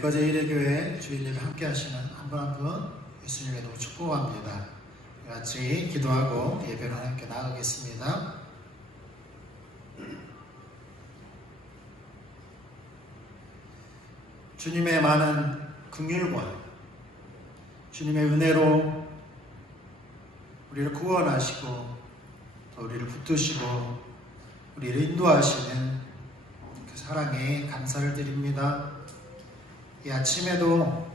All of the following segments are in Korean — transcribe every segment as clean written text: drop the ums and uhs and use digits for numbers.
거제 일회교회 주일 예배 함께 하시는 한 분 한 분 예수님의 이름으로 축복합니다. 같이 기도하고 예배로 함께 나가겠습니다. 주님의 많은 긍휼과 주님의 은혜로 우리를 구원하시고 또 우리를 붙드시고 우리를 인도하시는 그 사랑에 감사를 드립니다. 이 아침에도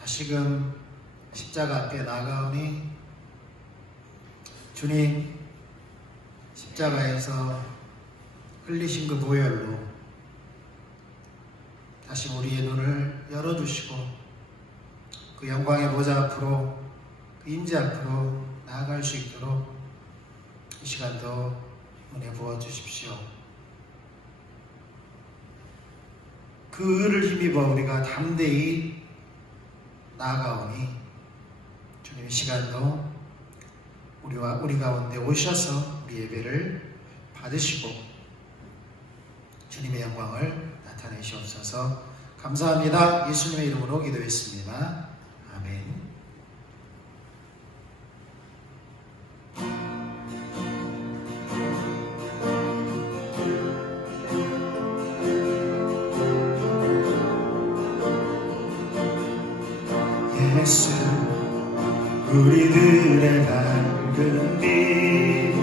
다시금 십자가 앞에 나아가오니 주님 십자가에서 흘리신 그 보혈로 다시 우리의 눈을 열어주시고 그 영광의 보좌 앞으로 그 임재 앞으로 나아갈 수 있도록 이 시간도 은혜 부어주십시오. 그 의를 힘입어 우리가 담대히 나아가오니 주님 이 시간도 우리 가운데 오셔서 우리 예배를 받으시고 주님의 영광을 나타내시옵소서. 감사합니다. 예수님의 이름으로 기도했습니다. 아멘. 예수 우리들의 밝은 빛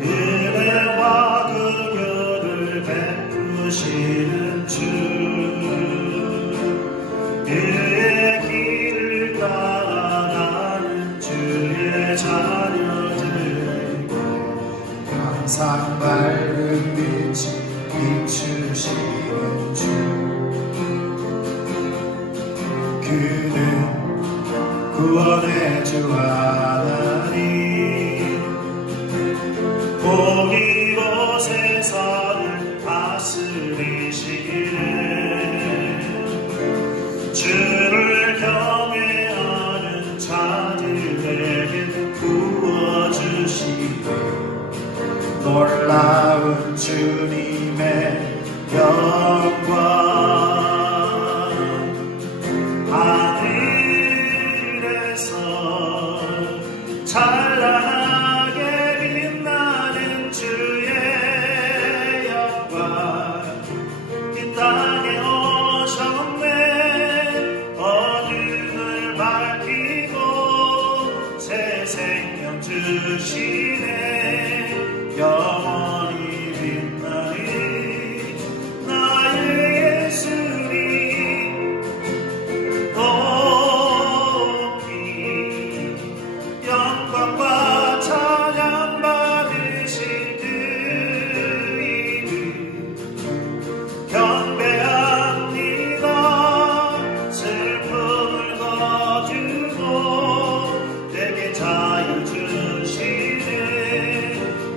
은혜와 긍휼을 베푸시는 주 그의 길을 따라가는 주의 자녀들에게 항상 밝은 빛이 비추시는 주 그는 구원의 주 하나님 복 이곳의 산을 다스리시기를 주를 경외하는 자들에게 부어주시고 놀라운 주님의 영광 찬란하게 빛나는 주의 영광 이 땅에 오셨네 어둠을 밝히고 새 생명 주시네 영원히 빛나리 나의 예수님 영광과 찬양 받으실 그 이름 경배합니다. 슬픔을 거두고 내게 자유 주시네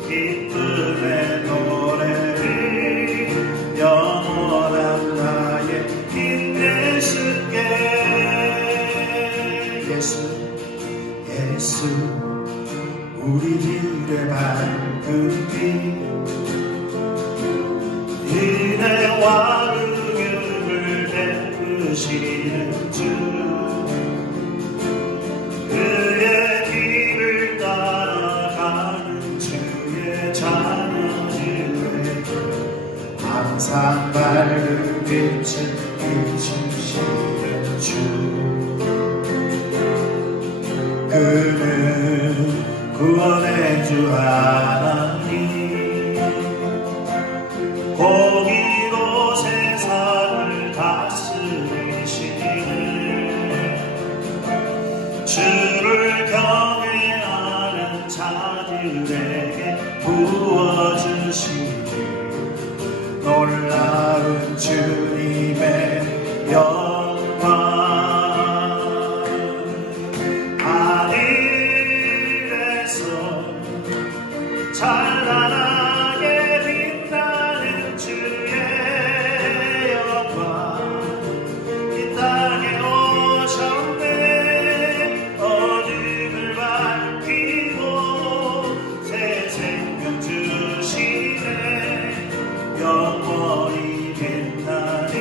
기쁨의 노래를 영원한 나의 힘내시게 예수 우리들의 밝은 빛 은혜와 긍휼을 베푸시는 주 그의 길을 따라가는 주의 자녀들에게 항상 밝은 빛을 비추시는 주 그는 구원의 주 하나님 복 이곳의 산을 다스리시기를 주를 경외하는 자들에게 부어주시길 놀라운 주님의 영광 찬란하게 빛나는 주의 영광 이 땅에 오셨네 어둠을 밝히고 새 생명 주시네 영원히 빛나네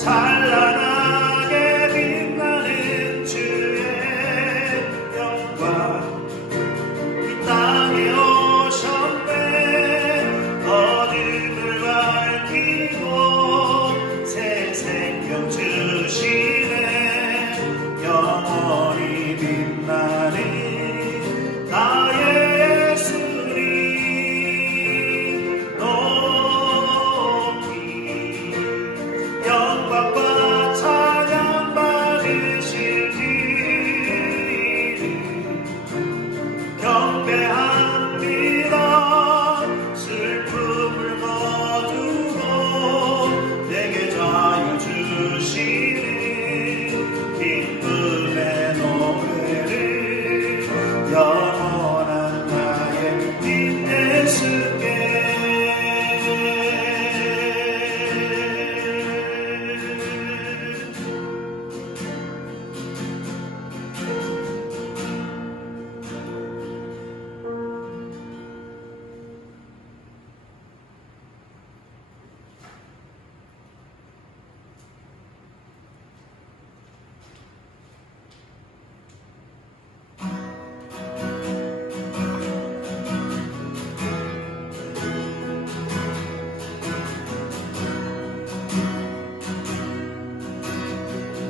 찬란하게 빛나는 주의 영광 이 땅에 오셨네. 어둠을 밝히고 새 생명 주시네. 영원히 빛나는 나의 예수님 높이 영광과 찬양 받으실 길을 경배합니다. 슬픔을 거두고 내게 자유 주시는 기쁨의 노래를 영원한 나의 빛 예수께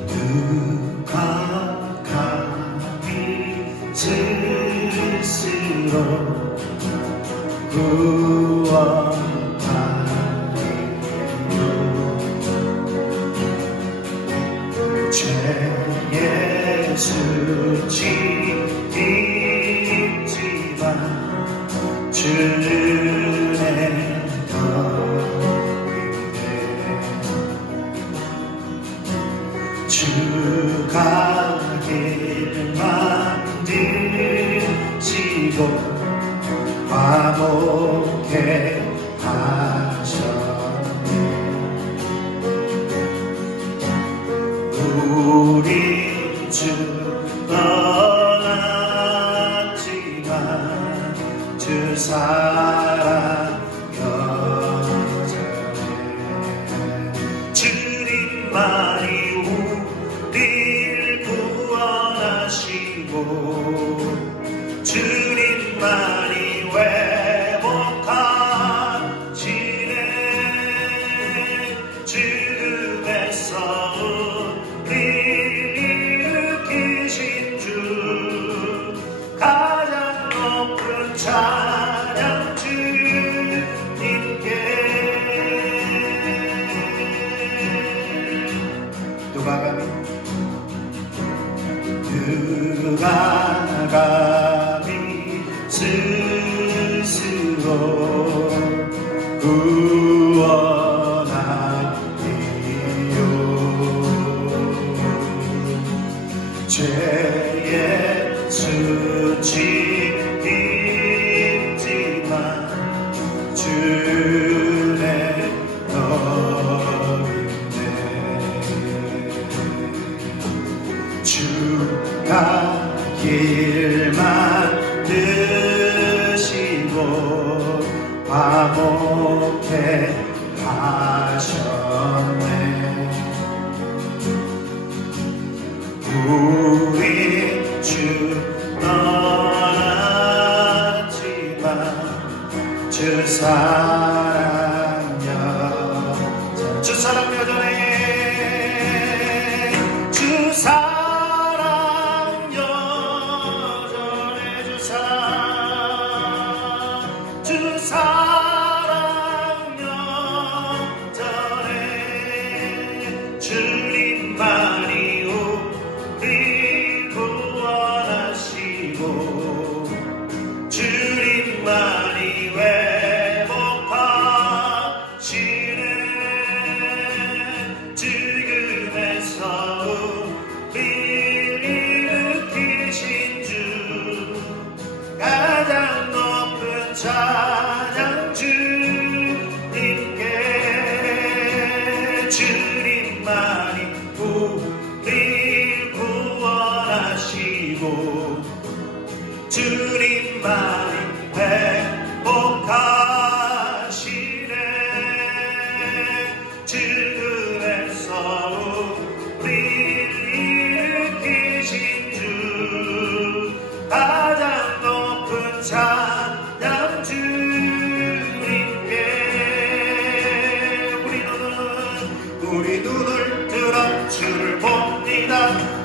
누가 감히 스스로 구원하리요. 죄의 수치 있지만 주는 주가 길 만드시고 화목해 하셨네. 우리 주 떠났지만 주 사랑 여전해. 주님만이 우리를 구원하시고 주님만이 회복하시네. 죽음에서 우리를 일으키신 주 가장 높은 찬양 주님께. 누가 감히 스스로 구원하리요. 죄의 수치 있지만 주의 너인데 주가 길 만드시고 화목해 하셨네. 우리 주 떠났지만 주 사랑 여전해. 주 사랑 여전해. 주 사랑 여전해. 주 사랑 주 사랑 여전해.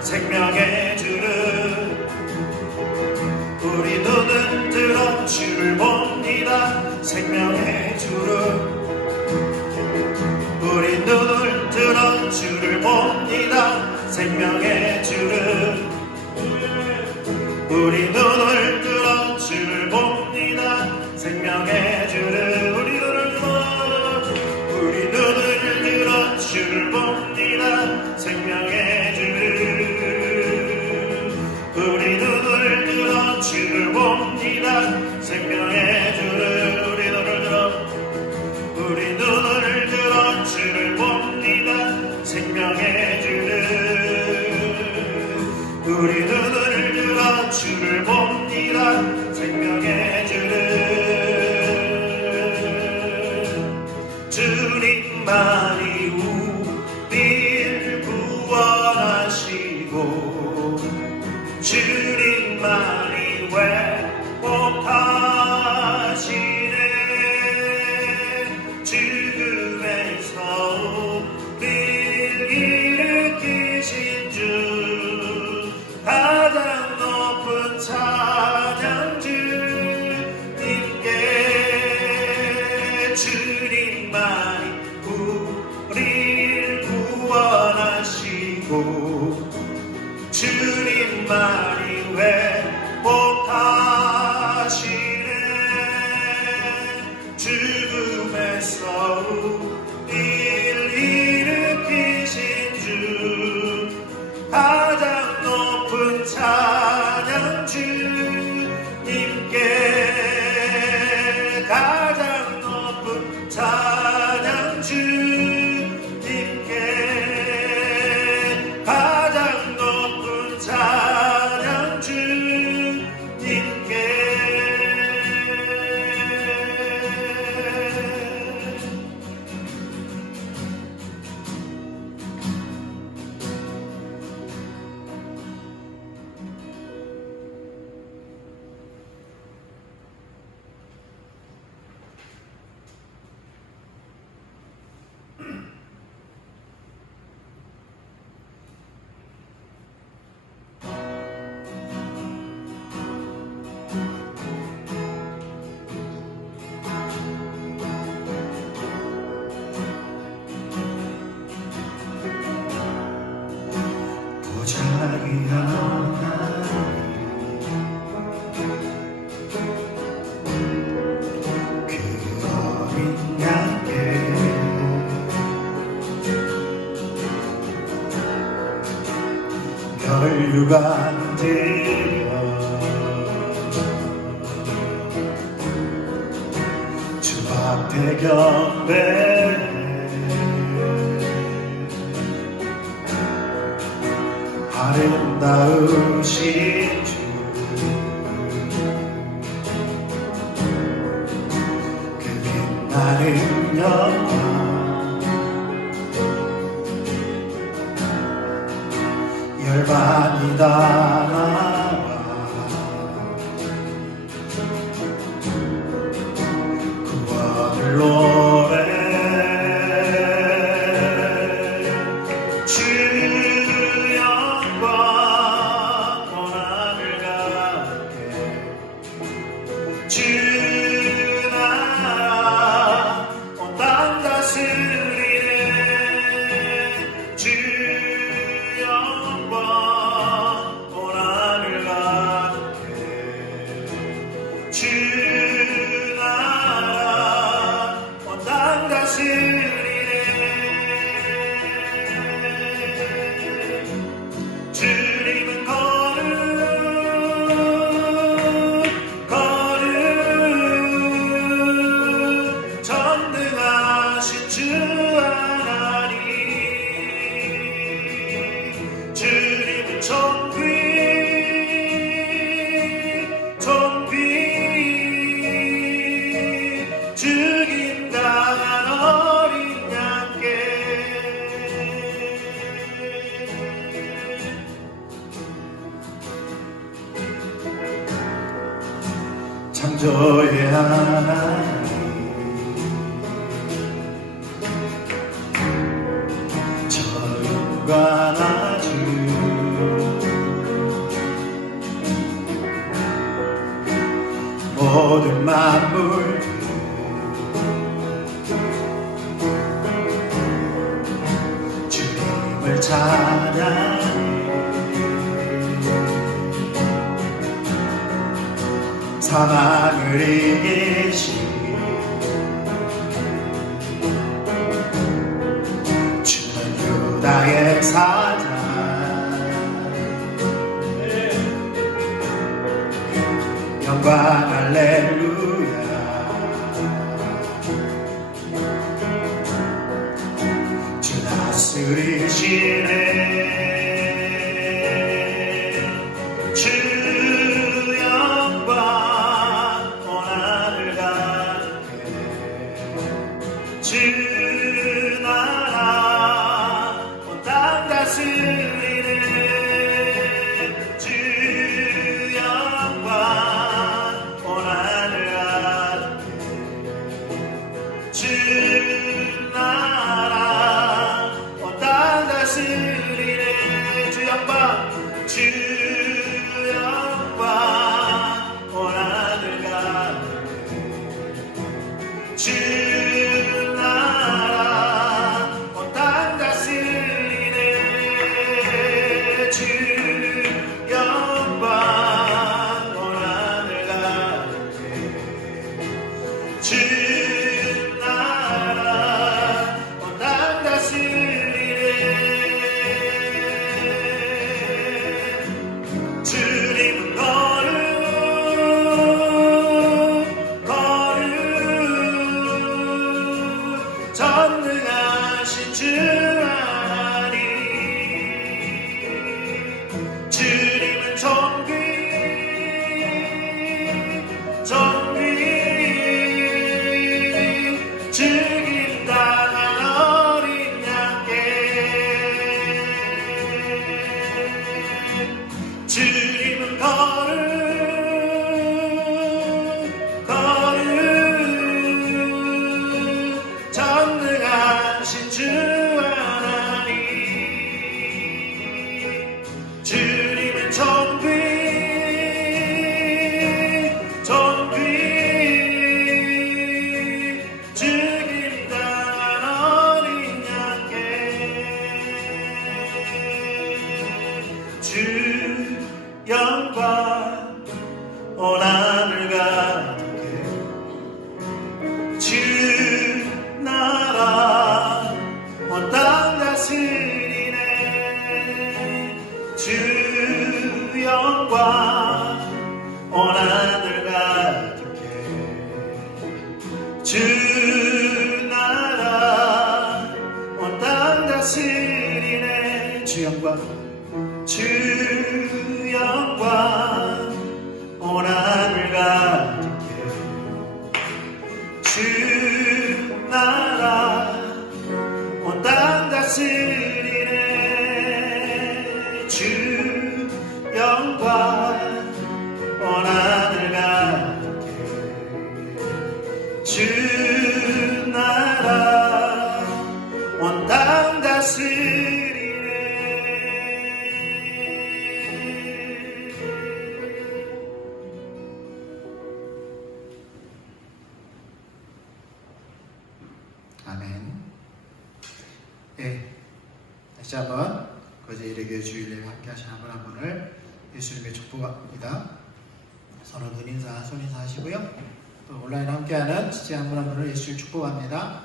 생명의 주를 우리 눈은 들어 주를 봅니다. 생명의 주를 우리 눈을 들어 주를 봅니다. 생명의 주를 우리 눈을 들어 주를 봅니다. 생명의 주를 우리 눈을 들어 주를 봅니다. 생명의 주를 우리 눈을 들어 주를 봅니다. 생명의 주를 우리 눈을 들어 주를 봅니다. 생명의 주를 우리 눈을 들어 주를 봅니다. 생명의 주를 주님만이 우리를 구원하시고 주님만이 회복하시네. 죽음에서 우리를 일으키신 주 가장 높은 찬양 주님께 주님만이 우리를 구원하시고 주님만이 회복하시네. 죽음에서 우리를 일으키신 주 가장 높은 찬양 주님께 가장 높은 찬양 주님께 가장 높은 찬양 주님께 혈관 들여 주 앞에 경배해. 아름다우신 주 그 빛나는 영광 열반이 다 나와 구원을 노래해. 주 영광 온 하늘 가득해. 주 나라 온 땅 다스리네. 주 영광 온 하늘 가득해. 주 나라 온 땅 다스리네. 주님은 거룩 전능하신 주 하나님. 주님은 존귀 죽임 당한 어린 양께 창조의 하나님 저음과 나주 모든 만물 주님을 찬양해 사망을 이기신 주는 유다의 사자 영광 할렐루야 주 다스리시네 주 영광 온 하늘 가득해 주 나라 온 땅 다스리네 주 영광 온 하늘 가득해 주 나라 온 땅 다스리네 주 영광 주 영광 온 하늘 가득해 주 나라 온 땅 다스리네 주 영광 온 하늘 가득해 주 나라 온 땅 다스리네 주님은 거룩 전능하신 주 하나님 주님은 존귀 죽임 당한 어린 양께 주님은 거룩 전능하신 주 하나님 주님은 존귀 죽임 당한 어린 양께 주 영광 온 하늘 가득해 주 나라 온 땅 다스리네 주 영광 온 하늘 가득해 주 나라 온 땅 다스리네 주 영광 온 하늘 가득해 주 나라 온 땅 다스리네 주 영광 온 하늘 가득해 주 나라 온 땅 다스리네 아멘. 예, 다시 한번 거제일의 주일에 함께 하신 한 분 한 분을 예수님의 축복합니다. 서로 눈인사, 손인사 하시고요. 또 온라인 함께하는 지체 한 분 한 분을 예수님 축복합니다.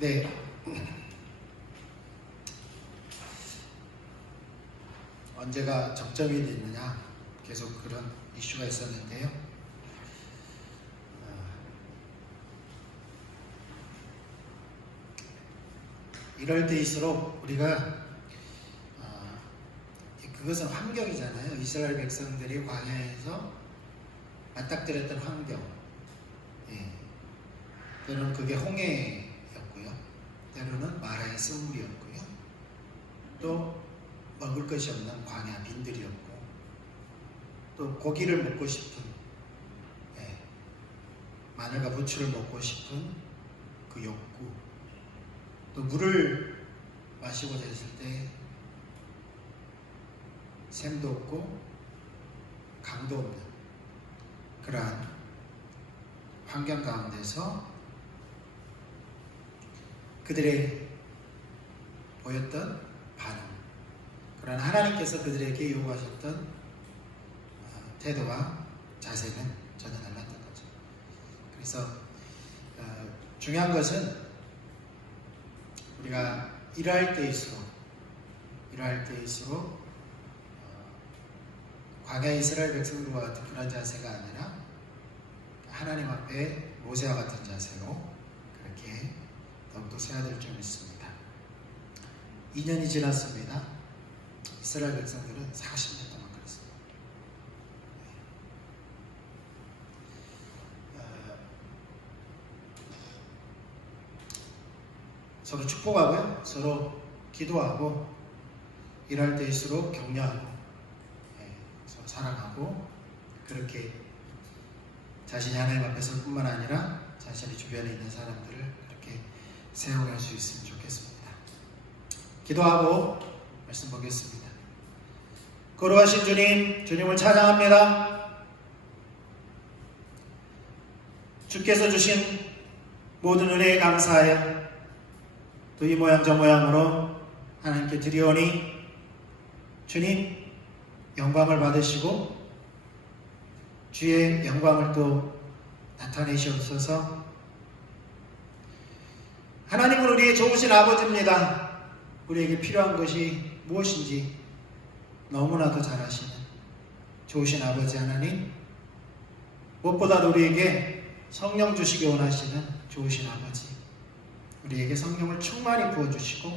네. 언제가 적정이 됐느냐 계속 그런 이슈가 있었는데요. 이럴 때일수록 우리가 그것은 환경이잖아요. 이스라엘 백성들이 광야에서 맞닥뜨렸던 환경. 예. 때로는 그게 홍해였고요. 때로는 마라의 쓴물이었고요. 또 먹을 것이 없는 광야 빈들이었고, 또 고기를 먹고 싶은, 예. 마늘과 부추를 먹고 싶은 그 욕구, 또 물을 마시고자 했을 때 샘도 없고 강도 없는 그러한 환경 가운데서 그들의 보였던 반응, 그러한 하나님께서 그들에게 요구하셨던 태도와 자세는 전혀 달랐던 거죠. 그래서 중요한 것은 우리가 일할 때일수록 광야 이스라엘 백성들과 같은 그런 자세가 아니라 하나님 앞에 모세와 같은 자세로 그렇게 더욱더 서야 될 줄 믿습니다. 2년이 지났습니다. 이스라엘 백성들은 40년 동안 그랬습니다. 서로 축복하고요, 서로 기도하고, 일할 때일수록 격려하고, 서로 사랑하고, 그렇게 자신이 하나님 앞에 설 뿐만 아니라 자신의 주변에 있는 사람들을 그렇게 세워갈 수 있으면 좋겠습니다. 기도하고 말씀 보겠습니다. 거룩하신 주님, 주님을 찬양합니다. 주께서 주신 모든 은혜에 감사하여 또 이 모양 저 모양으로 하나님께 드리오니, 주님 영광을 받으시고 주의 영광을 또 나타내시옵소서. 하나님은 우리의 좋으신 아버지입니다. 우리에게 필요한 것이 무엇인지 너무나도 잘 아시는 좋으신 아버지 하나님, 무엇보다도 우리에게 성령 주시기 원하시는 좋으신 아버지, 우리에게 성령을 충만히 부어주시고,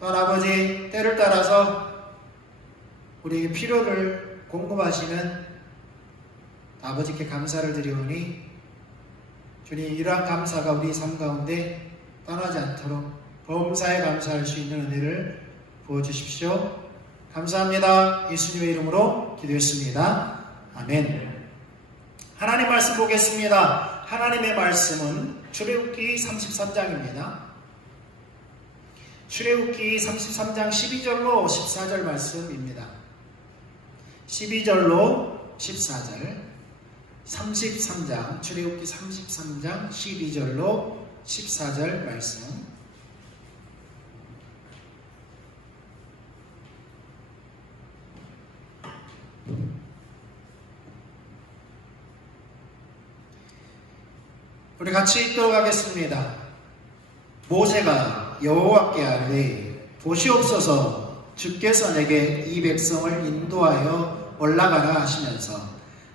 또한 아버지 때를 따라서 우리에게 필요를 공급하시는 아버지께 감사를 드리오니, 주님 이러한 감사가 우리 삶 가운데 떠나지 않도록 범사에 감사할 수 있는 은혜를 부어주십시오. 감사합니다. 예수님의 이름으로 기도했습니다. 아멘. 하나님 말씀 보겠습니다. 하나님의 말씀은 출애굽기 33장입니다. 출애굽기 33장 12절로 14절 말씀입니다. 12절로 14절, 33장, 출애굽기 33장 12절로 14절 말씀. 우리 같이 읽도록 하겠습니다. 모세가 여호와께 아뢰되 보시옵소서, 주께서 내게 이 백성을 인도하여 올라가라 하시면서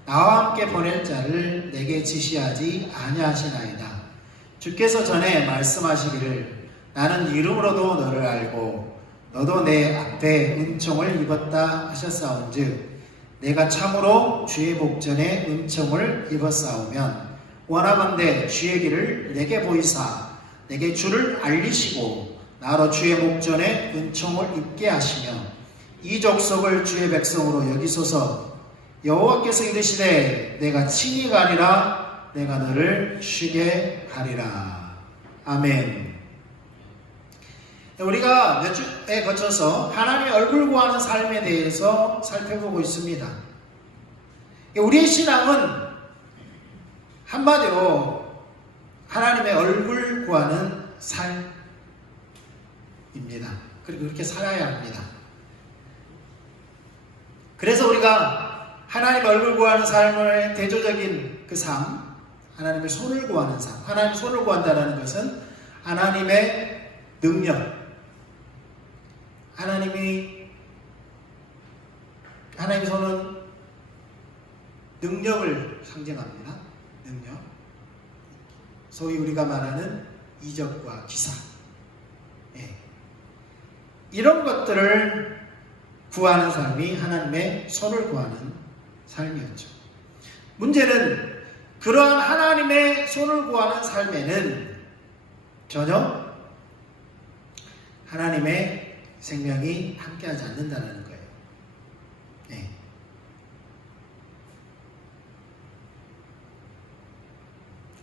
나와 함께 보낼 자를 내게 지시하지 아니하시나이다. 주께서 전에 말씀하시기를 나는 이름으로도 너를 알고 너도 내 앞에 은총을 입었다 하셨사온즉 내가 참으로 주의 목전에 은총을 입었사오면 원하건대 주의 길을 내게 보이사 내게 주를 알리시고 나로 주의 목전에 은총을 입게 하시며 이 족속을 주의 백성으로 여기소서. 여호와께서 이르시되 내가 친히 가리라, 내가 너를 쉬게 하리라. 아멘. 우리가 몇 주에 거쳐서 하나님의 얼굴 구하는 삶에 대해서 살펴보고 있습니다. 우리의 신앙은 한마디로 하나님의 얼굴 구하는 삶입니다. 그리고 그렇게 살아야 합니다. 그래서 우리가 하나님의 얼굴 구하는 삶의 대조적인 그 삶, 하나님의 손을 구하는 삶, 하나님의 손을 구한다는 것은 하나님의 능력, 하나님의 손은 능력을 상징합니다. 능력. 소위 우리가 말하는 이적과 기사. 예. 이런 것들을 구하는 삶이 하나님의 손을 구하는 삶이었죠. 문제는 그러한 하나님의 손을 구하는 삶에는 전혀 하나님의 생명이 함께하지 않는다는 거예요. 네.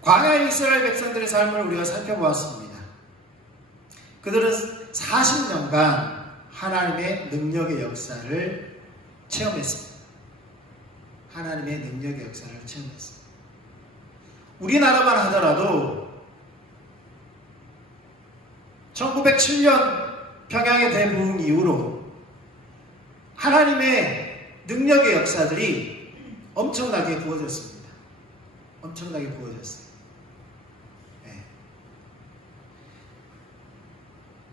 광야의 이스라엘 백성들의 삶을 우리가 살펴보았습니다. 그들은 40년간 하나님의 능력의 역사를 체험했습니다. 하나님의 능력의 역사를 체험했습니다. 우리나라만 하더라도 1907년 평양의 대부흥 이후로 하나님의 능력의 역사들이 엄청나게 부어졌습니다. 엄청나게 부어졌어요. 네.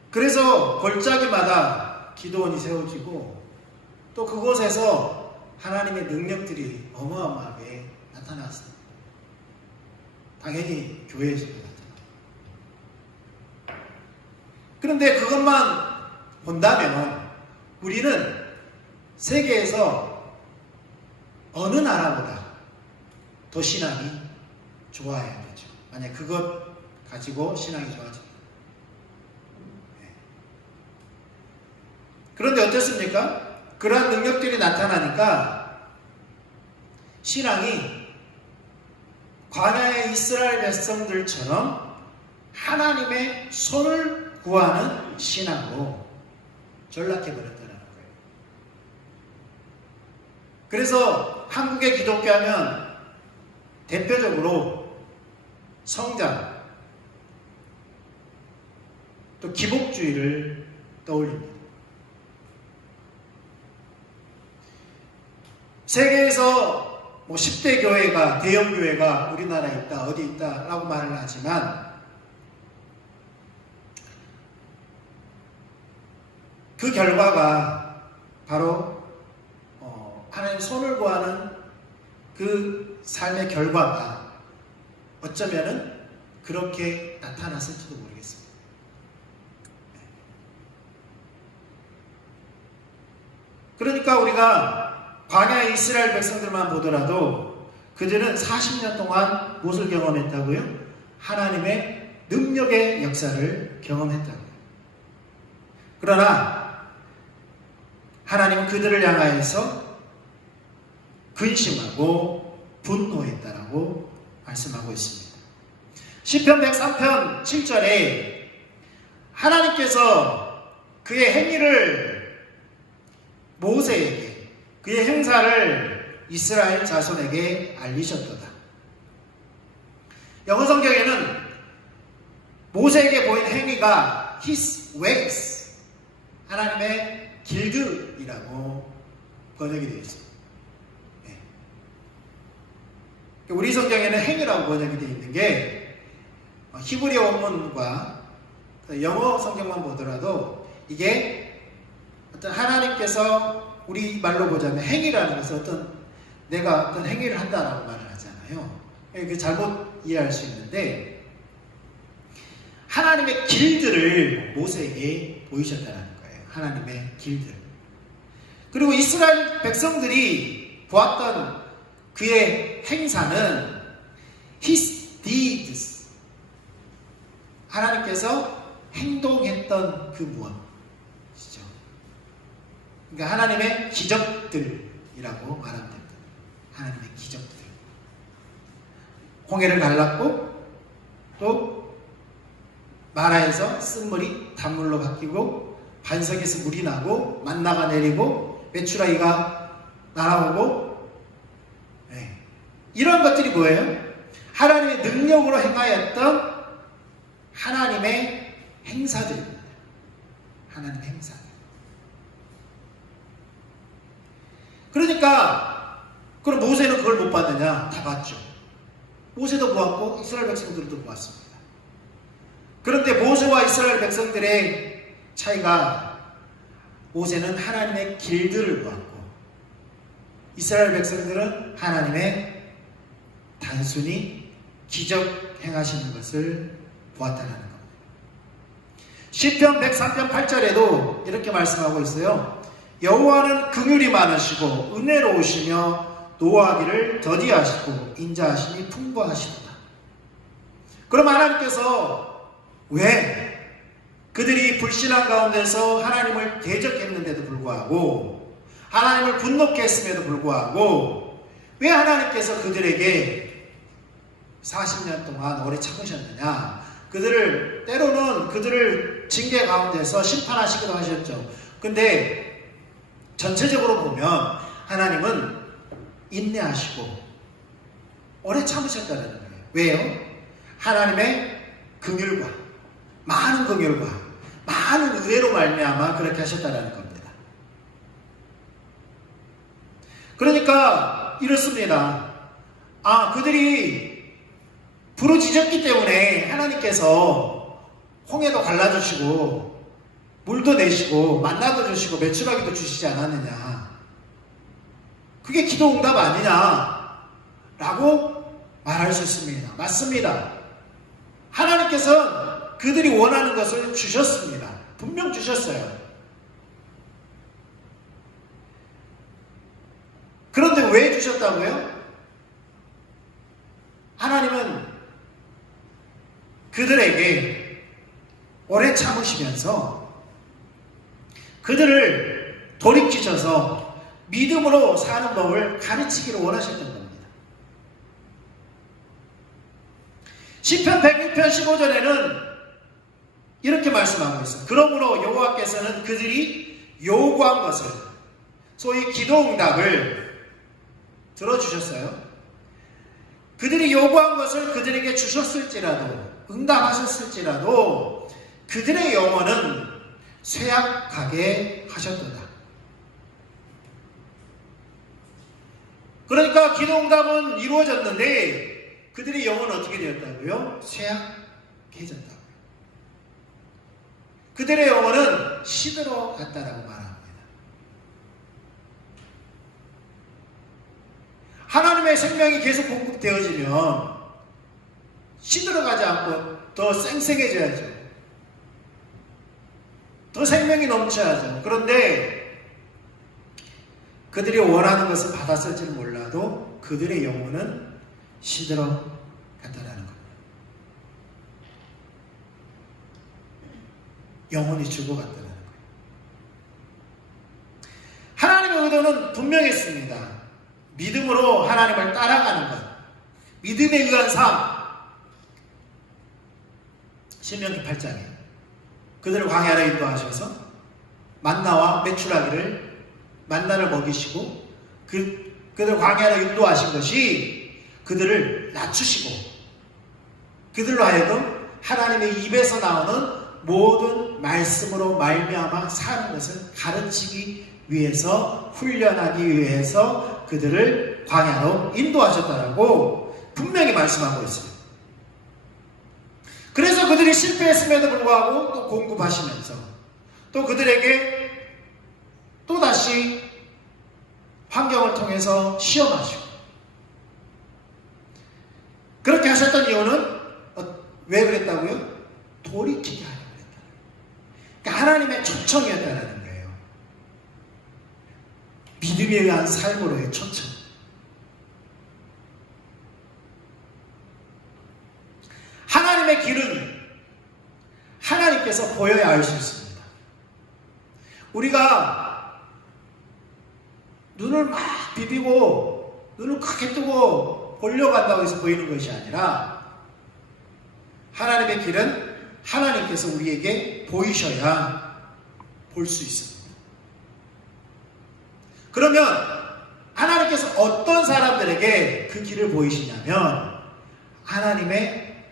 그래서 골짜기마다 기도원이 세워지고 또 그곳에서 하나님의 능력들이 어마어마하게 나타났습니다. 당연히 교회에서 나타납니다. 그런데 그것만 본다면 우리는 세계에서 어느 나라보다 더 신앙이 좋아야 되죠. 만약 그것 가지고 신앙이 좋아집니다. 네. 그런데 어떻습니까? 그러한 능력들이 나타나니까 신앙이 광야의 이스라엘 백성들처럼 하나님의 손을 구하는 신앙으로 전락해버렸다는 거예요. 그래서 한국의 기독교 하면 대표적으로 성장, 또 기복주의를 떠올립니다. 세계에서 10대 교회가, 대형 교회가 우리나라에 있다, 어디 있다 라고 말을 하지만 그 결과가 바로 하나님 손을 구하는 그 삶의 결과가 어쩌면은 그렇게 나타났을지도 모르겠습니다. 그러니까 우리가 광야의 이스라엘 백성들만 보더라도 그들은 40년 동안 무엇을 경험했다고요? 하나님의 능력의 역사를 경험했다고요. 그러나 하나님은 그들을 향하여서 근심하고 분노했다라고 말씀하고 있습니다. 시편 103편 7절에 하나님께서 그의 행위를 모세에게, 그의 행사를 이스라엘 자손에게 알리셨도다. 영어 성경에는 모세에게 보인 행위가 His ways, 하나님의 길들이라고 번역이 되어 있습니다. 네. 우리 성경에는 행위라고 번역이 되어 있는 게 히브리어 원문과 영어 성경만 보더라도 이게 어떤 하나님께서 우리 말로 보자면 행위라는 것은 내가 어떤 행위를 한다라고 말을 하잖아요. 그 잘못 이해할 수 있는데 하나님의 길들을 모세에게 보이셨다는 거예요. 하나님의 길들. 그리고 이스라엘 백성들이 보았던 그의 행사는 His deeds, 하나님께서 행동했던 그 무엇이죠. 그러니까 하나님의 기적들이라고 말하면 됩니다. 하나님의 기적들. 홍해를 갈랐고 또 마라에서 쓴물이 단물로 바뀌고 반석에서 물이 나고 만나가 내리고 메추라기가 날아오고, 네. 이런 것들이 뭐예요? 하나님의 능력으로 행하였던 하나님의 행사들입니다. 하나님의 행사. 그러니까 그럼 모세는 그걸 못 봤느냐? 다 봤죠. 모세도 보았고 이스라엘 백성들도 보았습니다. 그런데 모세와 이스라엘 백성들의 차이가, 모세는 하나님의 길들을 보았고 이스라엘 백성들은 하나님의 단순히 기적 행하시는 것을 보았다는 겁니다. 시편 103편 8절에도 이렇게 말씀하고 있어요. 여호와는 긍휼이 많으시고 은혜로우시며 노하기를 더디하시고 인자하심이 풍부하시도다. 그럼 하나님께서 왜 그들이 불신한 가운데서 하나님을 대적했는데도 불구하고 하나님을 분노케 했음에도 불구하고 왜 하나님께서 그들에게 40년 동안 오래 참으셨느냐? 그들을 때로는 그들을 징계 가운데서 심판하시기도 하셨죠. 근데 전체적으로 보면 하나님은 인내하시고 오래 참으셨다는 거예요. 왜요? 하나님의 긍휼과 많은 긍휼과 많은 은혜로 말미암아 그렇게 하셨다는 겁니다. 그러니까 이렇습니다. 그들이 부르짖었기 때문에 하나님께서 홍해도 갈라주시고 물도 내시고 만나도 주시고 메추라기도 주시지 않았느냐. 그게 기도 응답 아니냐 라고 말할 수 있습니다. 맞습니다. 하나님께서 그들이 원하는 것을 주셨습니다. 분명 주셨어요. 그런데 왜 주셨다고요? 하나님은 그들에게 오래 참으시면서 그들을 돌이키셔서 믿음으로 사는 법을 가르치기를 원하셨던 겁니다. 시편 101편 15절에는 이렇게 말씀하고 있어요. 그러므로 여호와께서는 그들이 요구한 것을, 소위 기도응답을 들어주셨어요. 그들이 요구한 것을 그들에게 주셨을지라도, 응답하셨을지라도 그들의 영혼은 쇠약하게 하셨도다. 그러니까 기도응답은 이루어졌는데 그들의 영혼은 어떻게 되었다고요? 쇠약해졌다고요. 그들의 영혼은 시들어 갔다라고 말합니다. 하나님의 생명이 계속 공급되어지면 시들어가지 않고 더 쌩쌩해져야죠. 더 생명이 넘쳐야죠. 그런데 그들이 원하는 것을 받았을지는 몰라도 그들의 영혼은 시들어 갔다라는 겁니다. 영혼이 죽어갔다는 거예요. 하나님의 의도는 분명했습니다. 믿음으로 하나님을 따라가는 것, 믿음에 의한 삶. 신명기 8장에 그들을 광야로 인도하셔서 만나와 메추라기를 만나를 먹이시고 그들 광야로 인도하신 것이 그들을 낮추시고 그들로 하여금 하나님의 입에서 나오는 모든 말씀으로 말미암아 사는 것을 가르치기 위해서, 훈련하기 위해서 그들을 광야로 인도하셨다라고 분명히 말씀하고 있습니다. 그래서 그들이 실패했음에도 불구하고 또 공급하시면서 또 그들에게 또다시 환경을 통해서 시험하시고, 그렇게 하셨던 이유는 왜 그랬다고요? 돌이키게 하려고 그랬다. 그러니까 하나님의 초청이었다는 거예요. 믿음에 의한 삶으로의 초청. 하나님의 길은 하나님께서 보여야 알 수 있습니다. 우리가 눈을 막 비비고 눈을 크게 뜨고 보려고 한다고 해서 보이는 것이 아니라 하나님의 길은 하나님께서 우리에게 보이셔야 볼 수 있습니다. 그러면 하나님께서 어떤 사람들에게 그 길을 보이시냐면 하나님의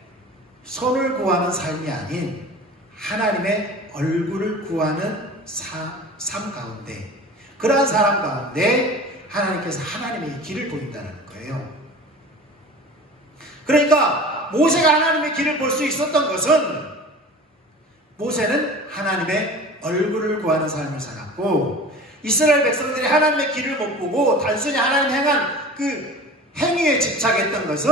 손을 구하는 삶이 아닌 하나님의 얼굴을 구하는 삶 가운데, 그러한 사람 가운데 하나님께서 하나님의 길을 보인다는 거예요. 그러니까 모세가 하나님의 길을 볼 수 있었던 것은 모세는 하나님의 얼굴을 구하는 삶을 살았고, 이스라엘 백성들이 하나님의 길을 못 보고 단순히 하나님 행한 그 행위에 집착했던 것은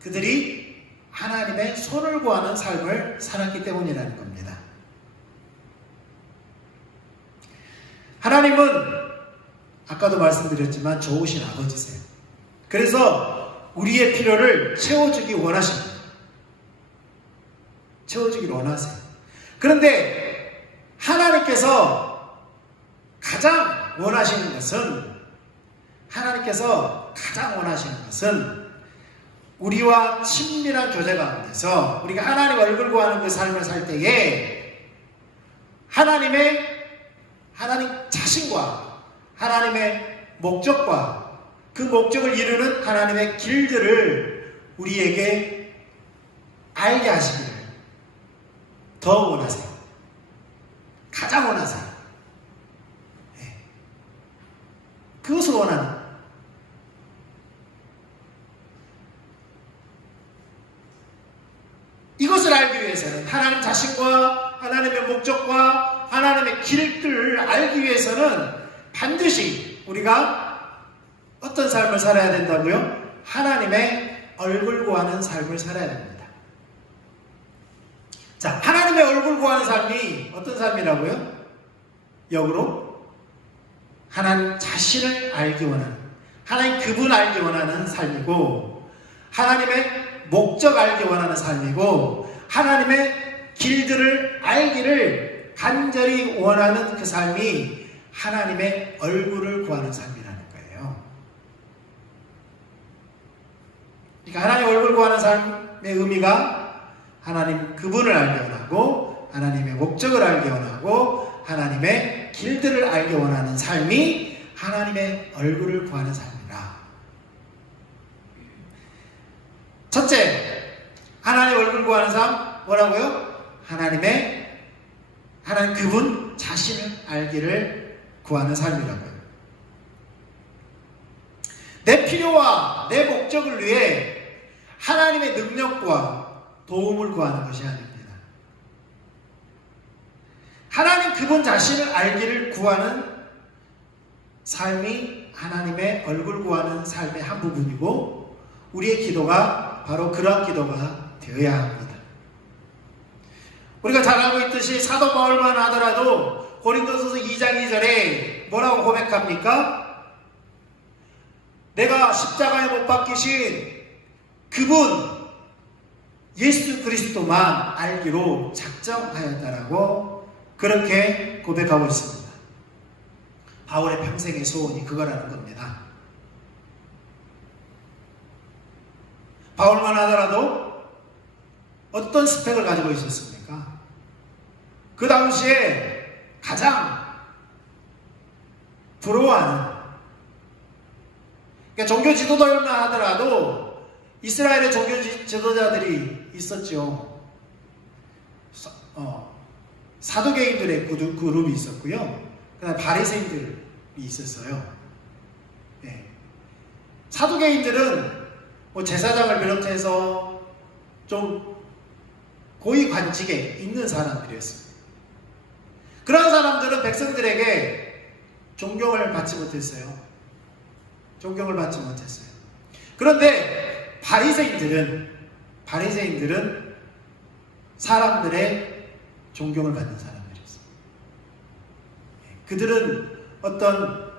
그들이 하나님의 손을 구하는 삶을 살았기 때문이라는 겁니다. 하나님은 아까도 말씀드렸지만 좋으신 아버지세요. 그래서 우리의 필요를 채워주기 원하십니다. 채워주기를 원하세요. 그런데 하나님께서 가장 원하시는 것은 우리와 친밀한 교제 가운데서 우리가 하나님 얼굴 구하는 그 삶을 살 때에 하나님 자신과 하나님의 목적과 그 목적을 이루는 하나님의 길들을 우리에게 알게 하시기를 더 원하세요. 가장 원하세요. 네. 그것을 원하는. 이것을 알기 위해서는 하나님 자신과 하나님의 목적과 하나님의 길들을 알기 위해서는 반드시 우리가 어떤 삶을 살아야 된다고요? 하나님의 얼굴 구하는 삶을 살아야 됩니다. 자, 하나님의 얼굴 구하는 삶이 어떤 삶이라고요? 역으로 하나님 자신을 알기 원하는, 하나님 그분 알기 원하는 삶이고, 하나님의 목적 알기 원하는 삶이고, 하나님의 길들을 알기를 간절히 원하는 그 삶이 하나님의 얼굴을 구하는 삶이라는 거예요. 그러니까 하나님 얼굴 구하는 삶의 의미가 하나님 그분을 알기 원하고, 하나님의 목적을 알기 원하고, 하나님의 길들을 알기 원하는 삶이 하나님의 얼굴을 구하는 삶이라. 첫째, 하나님 얼굴 구하는 삶 뭐라고요? 하나님 그분 자신을 알기를 구하는 삶이라고요. 내 필요와 내 목적을 위해 하나님의 능력과 도움을 구하는 것이 아닙니다. 하나님 그분 자신을 알기를 구하는 삶이 하나님의 얼굴 구하는 삶의 한 부분이고, 우리의 기도가 바로 그러한 기도가 되어야 합니다. 우리가 잘 알고 있듯이 사도 바울만 하더라도 고린도서서 2장 2절에 뭐라고 고백합니까? 내가 십자가에 못 박히신 그분 예수 그리스도만 알기로 작정하였다라고 그렇게 고백하고 있습니다. 바울의 평생의 소원이 그거라는 겁니다. 바울만 하더라도 어떤 스펙을 가지고 있었습니까? 그 당시에 가장 부러워하는, 그러니까 종교 지도자만 하더라도 이스라엘의 종교 지도자들이 있었죠. 사두개인들의 그룹이 있었고요. 그다음에 바리새인들이 있었어요. 네. 사두개인들은 제사장을 비롯해서 좀 고위 관직에 있는 사람들이었습니다. 그런 사람들은 백성들에게 존경을 받지 못했어요. 그런데 바리새인들은 사람들의 존경을 받는 사람들이었어요. 그들은 어떤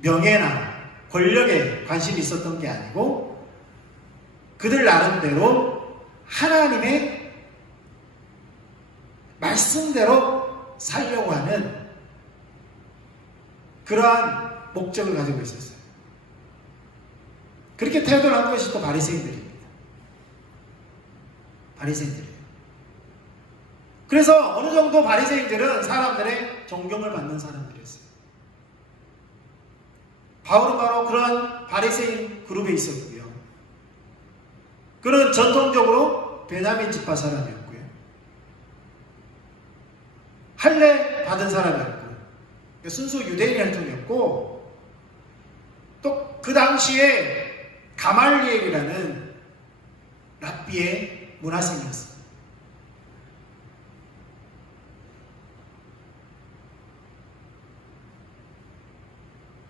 명예나 권력에 관심이 있었던 게 아니고, 그들 나름대로 하나님의 말씀대로 살려고 하는 그러한 목적을 가지고 있었어요. 그렇게 태어난 것이 또 바리새인들입니다. 그래서 어느 정도 바리새인들은 사람들의 존경을 받는 사람들이었어요. 바울은 바로 그러한 바리새인 그룹에 있었고요. 그는 전통적으로 베냐민 지파 사람이었고요. 할례 받은 사람이었고, 순수 유대인 혈통이었고, 또 그 당시에 가말리엘이라는 랍비의 문화생이었습니다.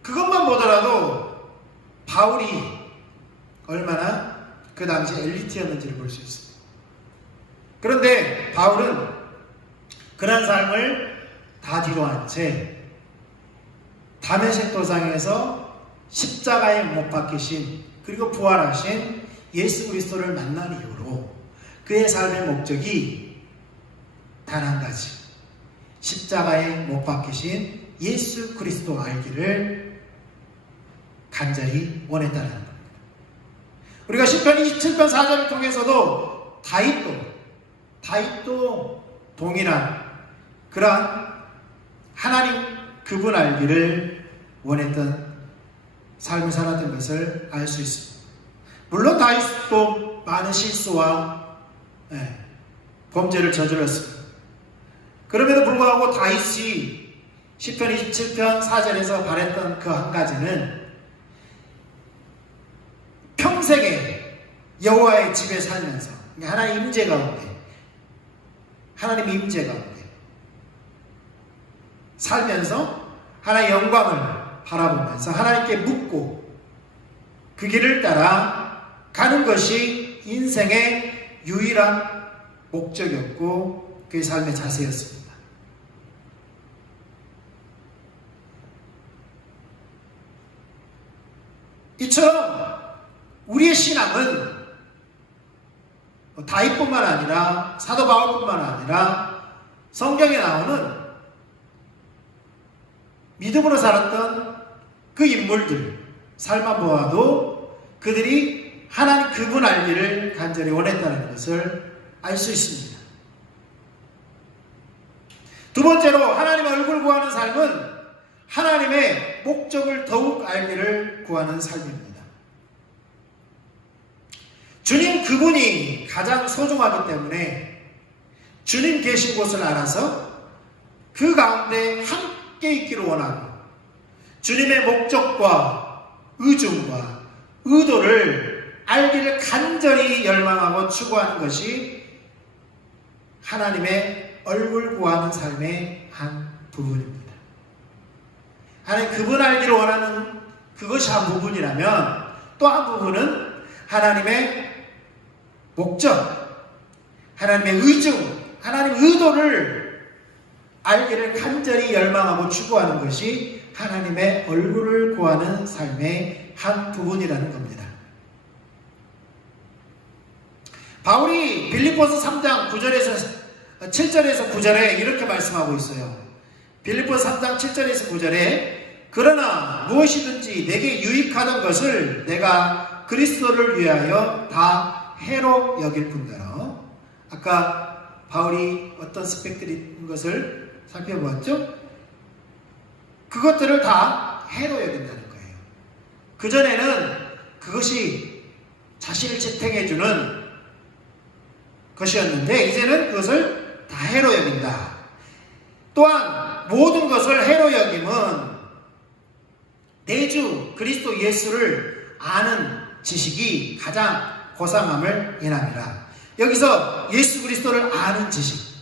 그것만 보더라도 바울이 얼마나 그 당시 엘리트였는지를 볼 수 있습니다. 그런데 바울은 그런 삶을 다 뒤로 한 채 다메섹 도상에서 십자가에 못 박히신 그리고 부활하신 예수 그리스도를 만난 이후로 그의 삶의 목적이 단 한 가지, 십자가에 못 박히신 예수 그리스도 알기를 간절히 원했다는 겁니다. 우리가 시편 27편 4절을 통해서도 다윗도 동일한 그러한 하나님 그분 알기를 원했던 삶을 살았던 것을 알 수 있습니다. 물론 다윗도 많은 실수와 범죄를 저질렀습니다. 그럼에도 불구하고 다윗이 시편 27편 4절에서 바랬던 그 한 가지는 평생에 여호와의 집에 살면서 하나님 임재 가운데 살면서 하나님의 영광을 바라보면서 하나님께 묻고 그 길을 따라 가는 것이 인생의 유일한 목적이었고 그의 삶의 자세였습니다. 이처럼 우리의 신앙은 다윗뿐만 아니라 사도 바울뿐만 아니라 성경에 나오는 믿음으로 살았던 그 인물들 삶만 보아도 그들이 하나님 그분 알기를 간절히 원했다는 것을 알 수 있습니다. 두 번째로 하나님의 얼굴 구하는 삶은 하나님의 목적을 더욱 알기를 구하는 삶입니다. 주님 그분이 가장 소중하기 때문에 주님 계신 곳을 알아서 그 가운데 함께 있기를 원하고 주님의 목적과 의중과 의도를 알기를 간절히 열망하고 추구하는 것이 하나님의 얼굴 구하는 삶의 한 부분입니다. 하나님 그분 알기를 원하는 그것이 한 부분이라면 또 한 부분은 하나님의 목적, 하나님의 의중, 하나님의 의도를 알기를 간절히 열망하고 추구하는 것이 하나님의 얼굴을 구하는 삶의 한 부분이라는 겁니다. 바울이 빌립보서 3장 7절에서 9절에 이렇게 말씀하고 있어요. 빌립보서 3장 7절에서 9절에 그러나 무엇이든지 내게 유익하던 것을 내가 그리스도를 위하여 다 해로 여길 뿐더러. 아까 바울이 어떤 스펙들인 것을 살펴보았죠? 그것들을 다 해로 여긴다는 거예요. 그전에는 그것이 자신을 지탱해주는 것이었는데 이제는 그것을 다 해로 여긴다. 또한 모든 것을 해로 여김은 내 주 그리스도 예수를 아는 지식이 가장 고상함을 인함이라. 여기서 예수 그리스도를 아는 지식,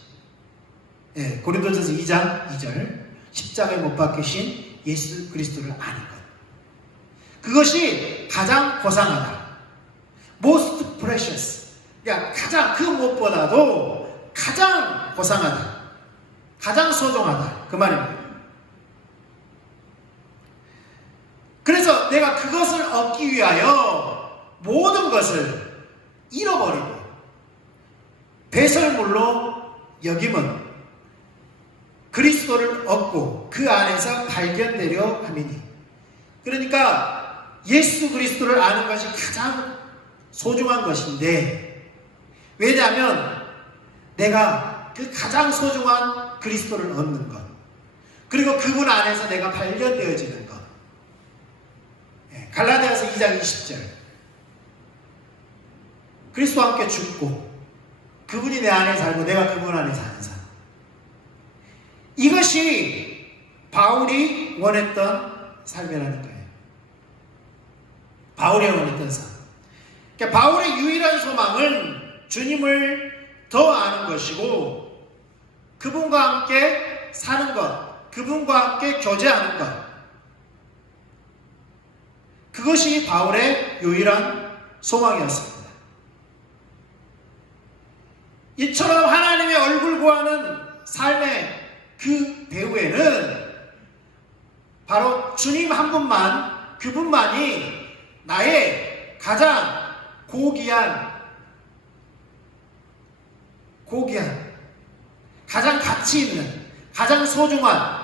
고린도전서 2장 2절 십자가에 못 박히신 예수 그리스도를 아는 것, 그것이 가장 고상하다. Most precious, 그러니까 가장 그 무엇보다도 가장 고상하다, 가장 소중하다, 그 말입니다. 그래서 내가 그것을 얻기 위하여 모든 것을 잃어버리고 배설물로 여김은 그리스도를 얻고 그 안에서 발견되려 함이니. 그러니까 예수 그리스도를 아는 것이 가장 소중한 것인데, 왜냐하면 내가 그 가장 소중한 그리스도를 얻는 것, 그리고 그분 안에서 내가 발견되어지는 것. 갈라디아서 2장 20절 그리스도와 함께 죽고 그분이 내 안에 살고 내가 그분 안에 사는 삶, 이것이 바울이 원했던 삶이라는 거예요. 바울이 원했던 삶. 그러니까 바울의 유일한 소망은 주님을 더 아는 것이고 그분과 함께 사는 것, 그분과 함께 교제하는 것, 그것이 바울의 유일한 소망이었습니다. 이처럼 하나님의 얼굴 구하는 삶의 그 배후에는 바로 주님 한 분만, 그분만이 나의 가장 고귀한, 가장 가치 있는, 가장 소중한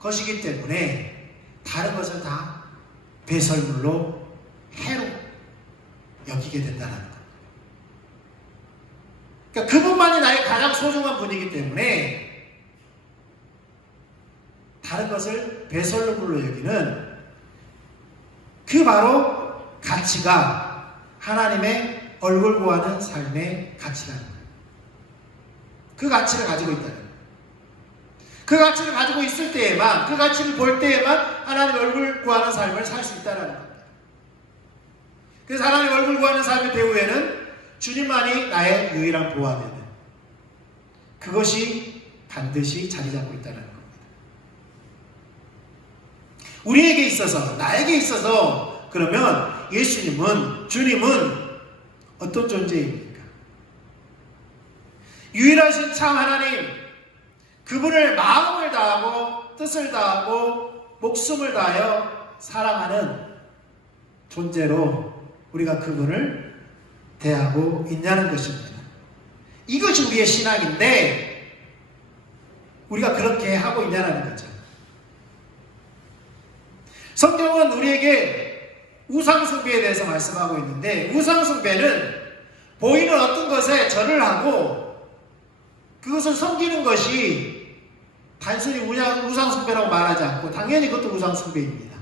것이기 때문에 다른 것을 다 배설물로, 해로 여기게 된다는 것. 그러니까 그분만이 나의 가장 소중한 분이기 때문에 다른 것을 배설물로 여기는 그 바로 가치가 하나님의 얼굴 구하는 삶의 가치라는 거예요. 그 가치를 가지고 있다는 거예요. 그 가치를 가지고 있을 때에만, 그 가치를 볼 때에만 하나님의 얼굴 구하는 삶을 살 수 있다는 겁니다. 그래서 하나님의 얼굴 구하는 삶의 배후에는 주님만이 나의 유일한 보호가 되는, 그것이 반드시 자리 잡고 있다는 겁니다. 우리에게 있어서, 나에게 있어서 그러면 예수님은, 주님은 어떤 존재입니까? 유일하신 참 하나님, 그분을 마음을 다하고 뜻을 다하고 목숨을 다하여 사랑하는 존재로 우리가 그분을 대하고 있냐는 것입니다. 이것이 우리의 신앙인데 우리가 그렇게 하고 있냐는 거죠. 성경은 우리에게 우상숭배에 대해서 말씀하고 있는데, 우상숭배는 보이는 어떤 것에 절을 하고 그것을 섬기는 것이 단순히 우상숭배라고 말하지 않고 당연히 그것도 우상숭배입니다.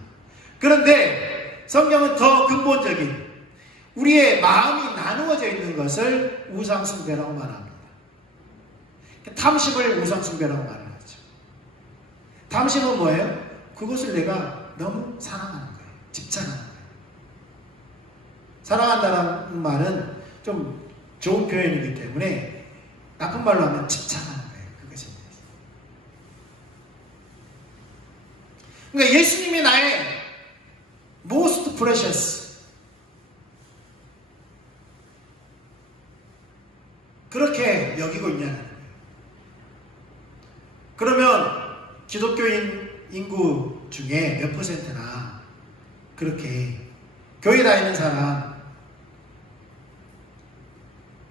그런데 성경은 더 근본적인 우리의 마음이 나누어져 있는 것을 우상숭배라고 말합니다. 탐심을 우상숭배라고 말하죠. 탐심은 뭐예요? 그것을 내가 너무 사랑하는 거예요. 집착하는 거예요. 사랑한다는 말은 좀 좋은 표현이기 때문에 나쁜 말로 하면 집착하는 거예요. 그것입니다. 그러니까 예수님이 나의 most precious, 그렇게 여기고 있냐는 거예요. 그러면 기독교인 인구 중에 몇 %나 그렇게 교회 다니는 사람,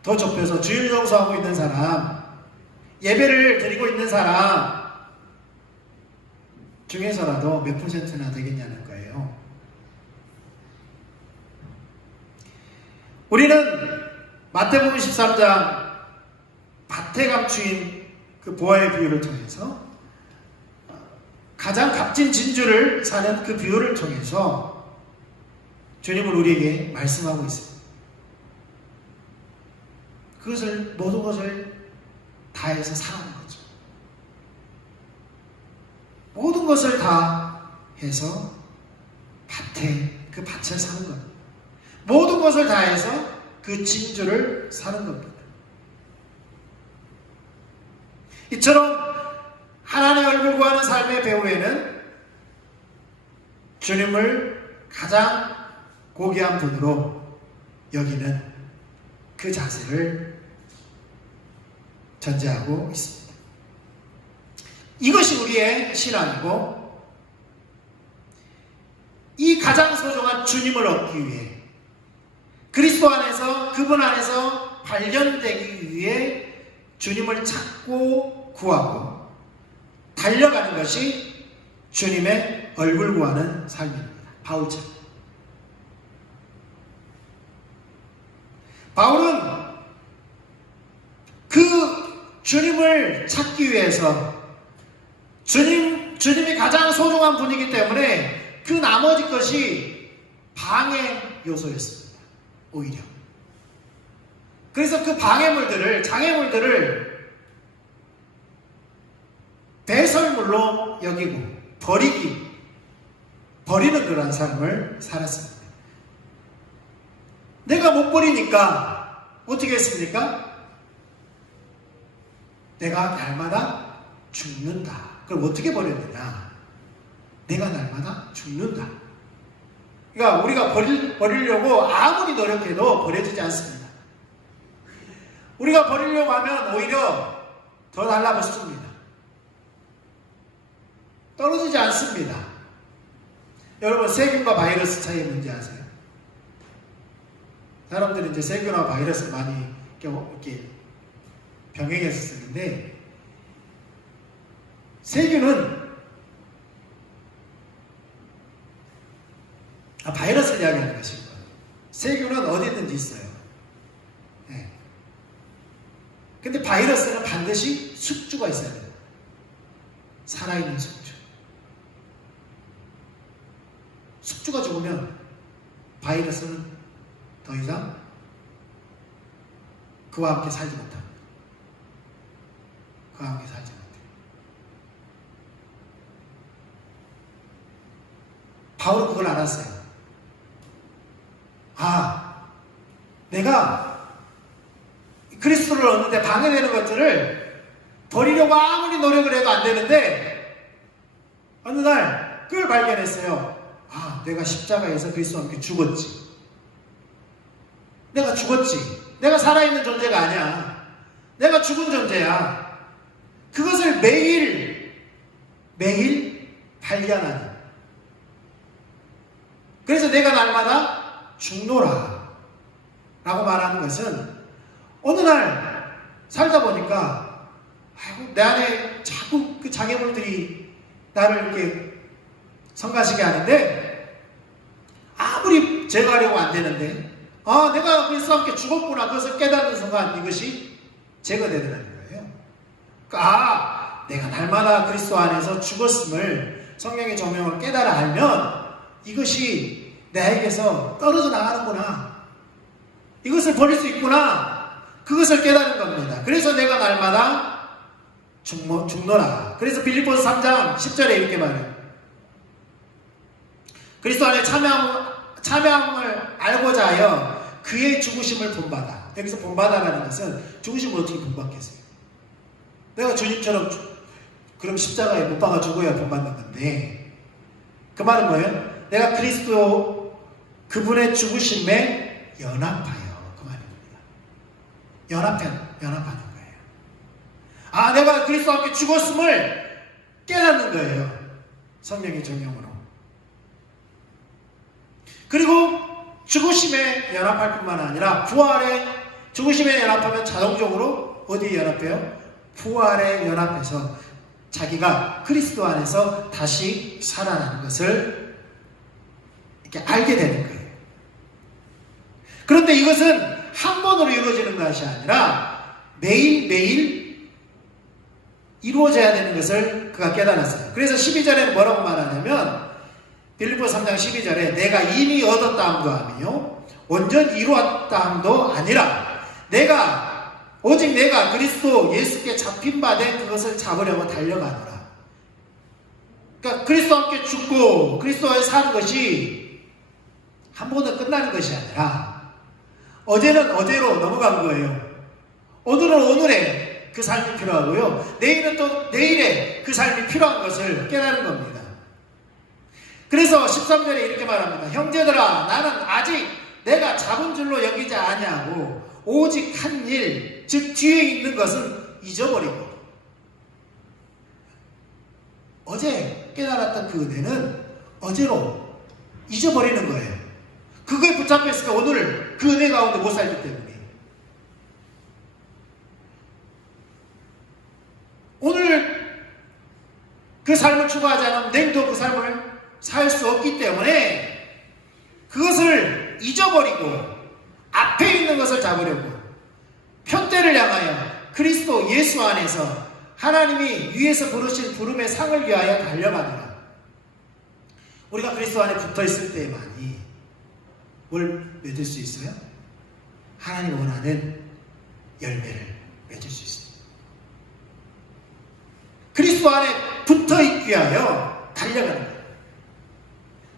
더 좁혀서 주일 정수하고 있는 사람, 예배를 드리고 있는 사람 중에서라도 몇 %나 되겠냐는 거예요. 우리는 마태복음 13장 밭에 감추인 그 보화의 비유를 통해서, 가장 값진 진주를 사는 그 비유를 통해서 주님은 우리에게 말씀하고 있습니다. 그것을, 모든 것을 다해서 사랑하는 거죠. 모든 것을 다 해서 그 밭을 사는 겁니다. 모든 것을 다해서 그 진주를 사는 겁니다. 이처럼 하나님의 얼굴 구하는 삶의 배후에는 주님을 가장 고귀한 분으로 여기는 그 자세를 전제하고 있습니다. 이것이 우리의 신앙이고, 이 가장 소중한 주님을 얻기 위해, 그리스도 안에서, 그분 안에서 발견되기 위해 주님을 찾고 구하고 달려가는 것이 주님의 얼굴 구하는 삶입니다. 바울처럼. 바울은 그 주님을 찾기 위해서, 주님이 가장 소중한 분이기 때문에 그 나머지 것이 방해 요소였습니다. 오히려. 그래서 그 장애물들을 배설물로 여기고 버리는 그런 삶을 살았습니다. 내가 못 버리니까 어떻게 했습니까? 내가 날마다 죽는다. 그럼 어떻게 버렸느냐? 내가 날마다 죽는다. 그러니까 우리가 버리려고 아무리 노력해도 버려지지 않습니다. 우리가 버리려고 하면 오히려 더 달라붙습니다. 떨어지지 않습니다. 여러분, 세균과 바이러스 차이 뭔지 아세요? 사람들은 이제 세균과 바이러스 많이 이렇게 병행해서 쓰는데, 세균은 바이러스를 이야기하는 것이고, 세균은 어디든지 있어요. 네. 근데 바이러스는 반드시 숙주가 있어야 돼요. 살아있는 숙주. 숙주가 죽으면 바이러스는 더 이상 그와 함께 살지 못합니다. 그와 함께 살지 못해요. 바울은 그걸 알았어요. 내가 그리스도를 얻는데 방해되는 것들을 버리려고 아무리 노력을 해도 안 되는데, 어느 날 그걸 발견했어요. 내가 십자가에서 그리스도와 함께 죽었지. 내가 죽었지. 내가 살아있는 존재가 아니야. 내가 죽은 존재야. 그것을 매일 발견하니. 그래서 내가 날마다 죽노라 라고 말하는 것은, 어느 날 살다 보니까 내 안에 자꾸 그 장애물들이 나를 이렇게 성가시게 하는데, 아무리 제거하려고 안 되는데, 내가 그리스도와 함께 죽었구나, 그것을 깨닫는 순간 이것이 제거되더라는 거예요. 내가 날마다 그리스도 안에서 죽었음을 성령의 조명을 깨달아 알면 이것이 나에게서 떨어져 나가는구나, 이것을 버릴 수 있구나, 그것을 깨닫는 겁니다. 그래서 내가 날마다 죽노라. 그래서 빌립보서 3장 10절에 이렇게 말해요. 그리스도 안에 참여함을 알고자 하여 그의 죽으심을 본받아. 여기서 본받아라는 것은 죽으심을 어떻게 본받겠어요? 내가 주님처럼 그럼 십자가에 못 박아 죽어야 본받는 건데, 그 말은 뭐예요? 내가 그리스도 그분의 죽으심에 연합하여, 그 말입니다. 연합하는 거예요. 내가 그리스도와 함께 죽었음을 깨닫는 거예요. 성령의 조명으로. 그리고 죽으심에 연합할 뿐만 아니라 부활에, 죽으심에 연합하면 자동적으로 어디에 연합해요? 부활에 연합해서 자기가 그리스도 안에서 다시 살아나는 것을 이렇게 알게 되는 거예요. 그런데 이것은 한 번으로 이루어지는 것이 아니라 매일매일 이루어져야 되는 것을 그가 깨달았어요. 그래서 12절에는 뭐라고 말하냐면, 빌립보서 3장 12절에 내가 이미 얻었다 함도 아니요 온전히 이루었다 함도 아니라 오직 내가 그리스도 예수께 잡힌 바 된 그것을 잡으려고 달려가노라. 그러니까 그리스도와 함께 죽고 그리스도와 사는 것이 한 번은 끝나는 것이 아니라, 어제는 어제로 넘어간 거예요. 오늘은 오늘에 그 삶이 필요하고요, 내일은 또 내일에 그 삶이 필요한 것을 깨달은 겁니다. 그래서 13절에 이렇게 말합니다. 형제들아, 나는 아직 내가 잡은 줄로 여기지 아니하고 오직 한 일, 즉 뒤에 있는 것은 잊어버리고. 어제 깨달았던 그 은혜는 어제로 잊어버리는 거예요. 그거에 붙잡혔을 때 오늘 그 은혜 가운데 못 살기 때문에. 오늘 그 삶을 추구하지 않으면 내일도 그 삶을 살 수 없기 때문에 그것을 잊어버리고 앞에 있는 것을 잡으려고 편대를 향하여 그리스도 예수 안에서 하나님이 위에서 부르신 부름의 상을 위하여 달려가느라. 우리가 그리스도 안에 붙어있을 때만이 뭘 맺을 수 있어요? 하나님 원하는 열매를 맺을 수 있어요. 그리스도 안에 붙어있기 위하여 달려가는 거예요.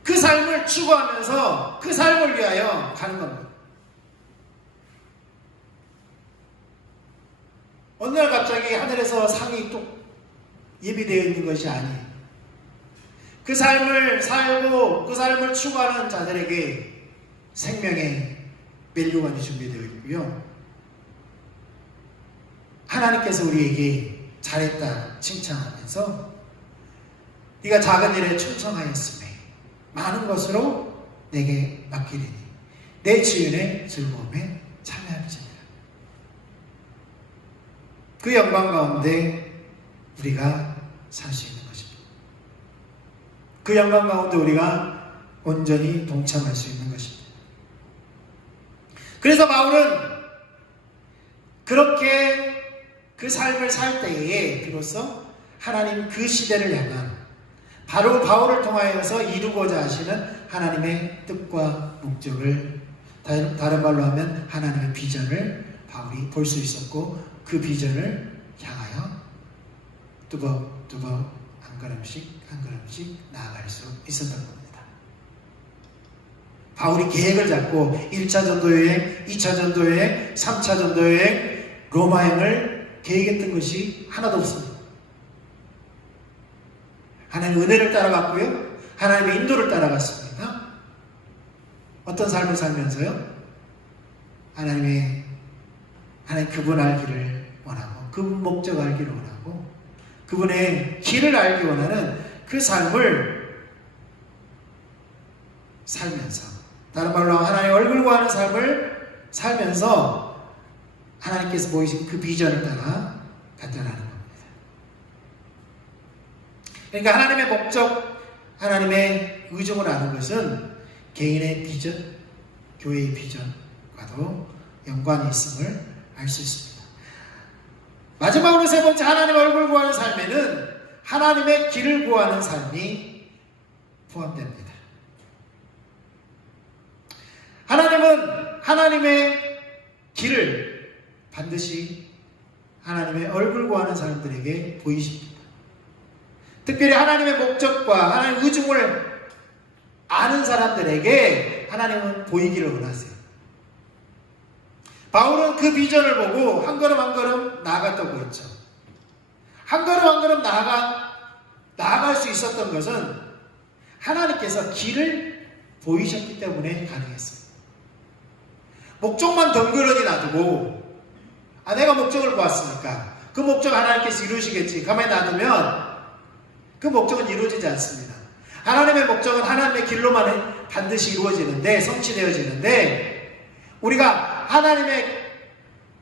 그 삶을 추구하면서 그 삶을 위하여 가는 겁니다. 어느 날 갑자기 하늘에서 상이 뚝 예비되어 있는 것이 아니에요. 그 삶을 살고 그 삶을 추구하는 자들에게 생명의 멜로관이 준비되어 있고요, 하나님께서 우리에게 잘했다 칭찬하면서 네가 작은 일에 충성하였으며 많은 것으로 내게 맡기리니 내 지은의 즐거움에 참여할지니라. 그 영광 가운데 우리가 살 수 있는 것입니다. 그 영광 가운데 우리가 온전히 동참할 수 있는 것입니다. 그래서 바울은 그렇게 그 삶을 살 때에 비로소 하나님 그 시대를 향한 바로 바울을 통하여서 이루고자 하시는 하나님의 뜻과 목적을, 다른 말로 하면 하나님의 비전을 바울이 볼 수 있었고, 그 비전을 향하여 뚜벅뚜벅 한 걸음씩 한 걸음씩 나아갈 수 있었던 겁니다. 바울이 계획을 잡고 1차 전도여행, 2차 전도여행, 3차 전도여행, 로마여행을 계획했던 것이 하나도 없습니다. 하나님의 은혜를 따라갔고요, 하나님의 인도를 따라갔습니다. 어떤 삶을 살면서요? 하나님 그분 알기를 원하고, 그분 목적 알기를 원하고, 그분의 길을 알기 원하는 그 삶을 살면서, 다른 말로 하나님의 얼굴 구하는 삶을 살면서 하나님께서 보이신 그 비전을 따라 갔다라는 겁니다. 그러니까 하나님의 목적, 하나님의 의중을 아는 것은 개인의 비전, 교회의 비전과도 연관이 있음을 알 수 있습니다. 마지막으로 세 번째, 하나님의 얼굴 구하는 삶에는 하나님의 길을 구하는 삶이 포함됩니다. 하나님은 하나님의 길을 반드시 하나님의 얼굴 구하는 사람들에게 보이십니다. 특별히 하나님의 목적과 하나님의 의중을 아는 사람들에게 하나님은 보이기를 원하세요. 바울은 그 비전을 보고 한 걸음 한 걸음 나아갔다고 했죠. 한 걸음 한 걸음 나아갈 수 있었던 것은 하나님께서 길을 보이셨기 때문에 가능했습니다. 목적만 덩그러니 놔두고, 내가 목적을 보았으니까 그 목적 하나님께서 이루시겠지, 가만히 놔두면 그 목적은 이루어지지 않습니다. 하나님의 목적은 하나님의 길로만 반드시 이루어지는데, 성취되어지는데, 우리가 하나님의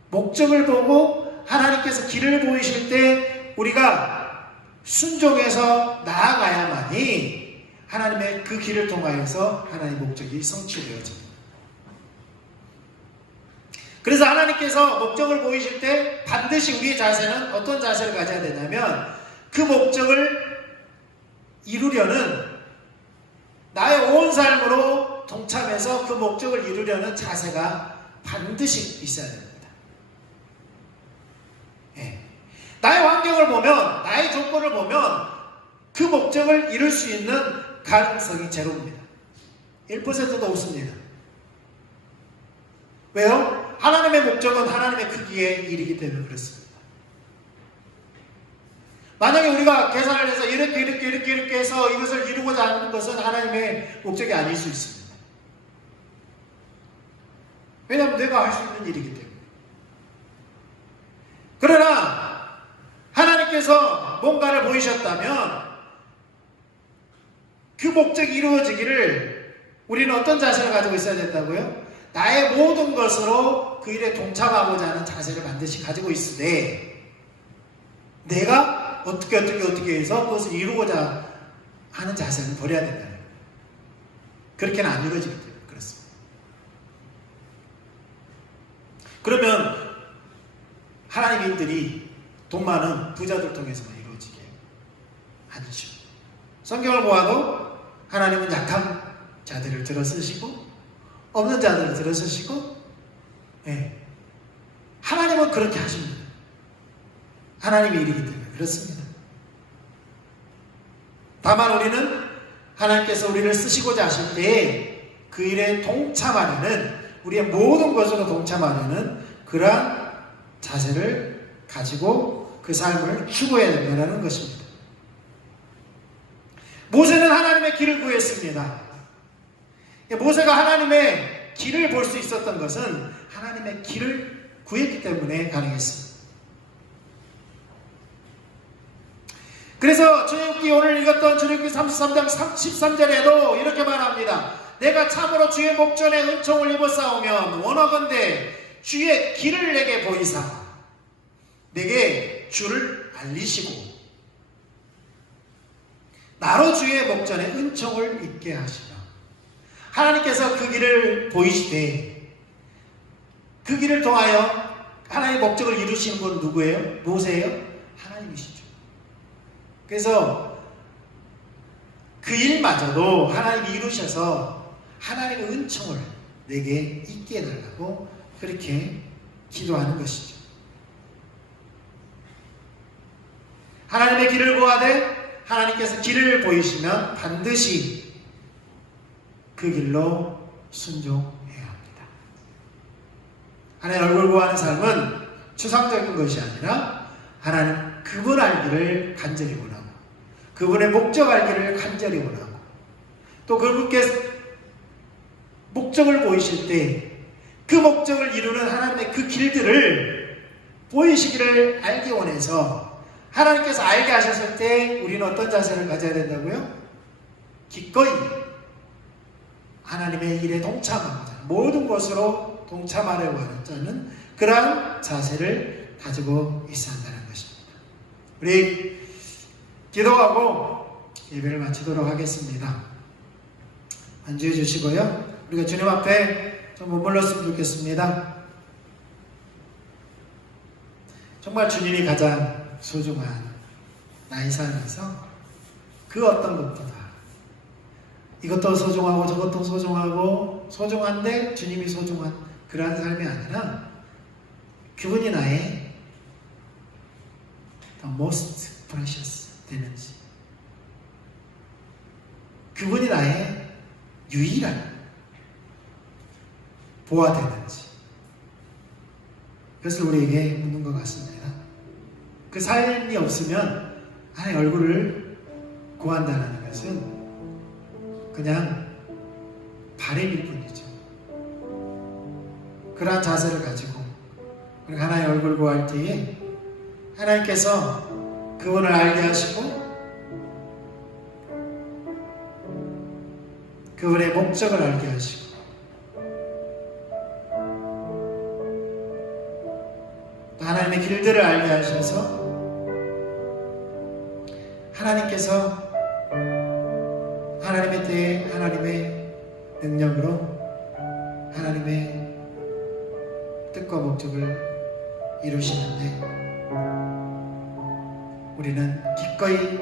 목적을 보고 하나님께서 길을 보이실 때 우리가 순종해서 나아가야만이 하나님의 그 길을 통하여서 하나님의 목적이 성취되어집니다. 그래서 하나님께서 목적을 보이실 때 반드시 우리의 자세는 어떤 자세를 가져야 되냐면, 그 목적을 이루려는 나의 온 삶으로 동참해서 그 목적을 이루려는 자세가 반드시 있어야 됩니다. 나의 환경을 보면, 나의 조건을 보면 그 목적을 이룰 수 있는 가능성이 제로입니다. 1%도 없습니다. 왜요? 하나님의 목적은 하나님의 크기의 일이기 때문에 그렇습니다. 만약에 우리가 계산을 해서 이렇게 해서 이것을 이루고자 하는 것은 하나님의 목적이 아닐 수 있습니다. 왜냐하면 내가 할 수 있는 일이기 때문에. 그러나 하나님께서 뭔가를 보이셨다면 그 목적이 이루어지기를 우리는 어떤 자세를 가지고 있어야 된다고요? 나의 모든 것으로 그 일에 동참하고자 하는 자세를 반드시 가지고 있으되, 내가 어떻게 해서 그것을 이루고자 하는 자세는 버려야 된다. 그렇게는 안 이루어지기 때문에 그렇습니다. 그러면 하나님의 일들이 돈 많은 부자들 통해서만 이루어지게 하죠. 성경을 보아도 하나님은 약한 자들을 들어쓰시고 없는 자들을 들어쓰시고, 하나님은 그렇게 하십니다. 하나님의 일이기 때문에 그렇습니다. 다만 우리는 하나님께서 우리를 쓰시고자 하실 때에 그 일에 동참하려는, 우리의 모든 것으로 동참하려는 그러한 자세를 가지고 그 삶을 추구해야 된다는 것입니다. 모세는 하나님의 길을 구했습니다. 모세가 하나님의 길을 볼 수 있었던 것은 하나님의 길을 구했기 때문에 가능했습니다. 그래서 출애굽기 오늘 읽었던 출애굽기 33장 13절에도 이렇게 말합니다. 내가 참으로 주의 목전에 은총을 입었사오면 원하건대 주의 길을 내게 보이사 내게 주를 알리시고 나로 주의 목전에 은총을 입게 하시라. 하나님께서 그 길을 보이시되 그 길을 통하여 하나님의 목적을 이루시는 분 누구예요? 모세예요? 하나님이시죠. 그래서 그 일마저도 하나님이 이루셔서 하나님의 은총을 내게 있게 해달라고 그렇게 기도하는 것이죠. 하나님의 길을 구하되 하나님께서 길을 보이시면 반드시 그 길로 순종해야 합니다. 하나님 얼굴 구하는 삶은 추상적인 것이 아니라 하나님 그분 알기를 간절히 원하고 그분의 목적 알기를 간절히 원하고 또 그분께서 목적을 보이실 때 그 목적을 이루는 하나님의 그 길들을 보이시기를 알기 원해서 하나님께서 알게 하셨을 때 우리는 어떤 자세를 가져야 된다고요? 기꺼이 하나님의 일에 동참하고자 모든 것으로 동참하려고 하는 자는 그러한 자세를 가지고 있어야 한다는 것입니다. 우리 기도하고 예배를 마치도록 하겠습니다. 안주해 주시고요. 우리가 주님 앞에 좀 머물렀으면 좋겠습니다. 정말 주님이 가장 소중한 나의 삶에서 그 어떤 것보다 이것도 소중하고 저것도 소중하고 소중한데 주님이 소중한 그러한 삶이 아니라 그분이 나의 the most precious 되는지 그분이 나의 유일한 보아 되는지 그것을 우리에게 묻는 것 같습니다. 그 삶이 없으면 하나의 얼굴을 구한다는 것은 그냥 바램일 뿐이죠. 그러한 자세를 가지고 우리가 하나의 얼굴 구할 때에 하나님께서 그분을 알게 하시고 그분의 목적을 알게 하시고 또 하나님의 길들을 알게 하셔서 하나님께서 하나님의 때에 하나님의 능력으로 하나님의 뜻과 목적을 이루시는데 우리는 기꺼이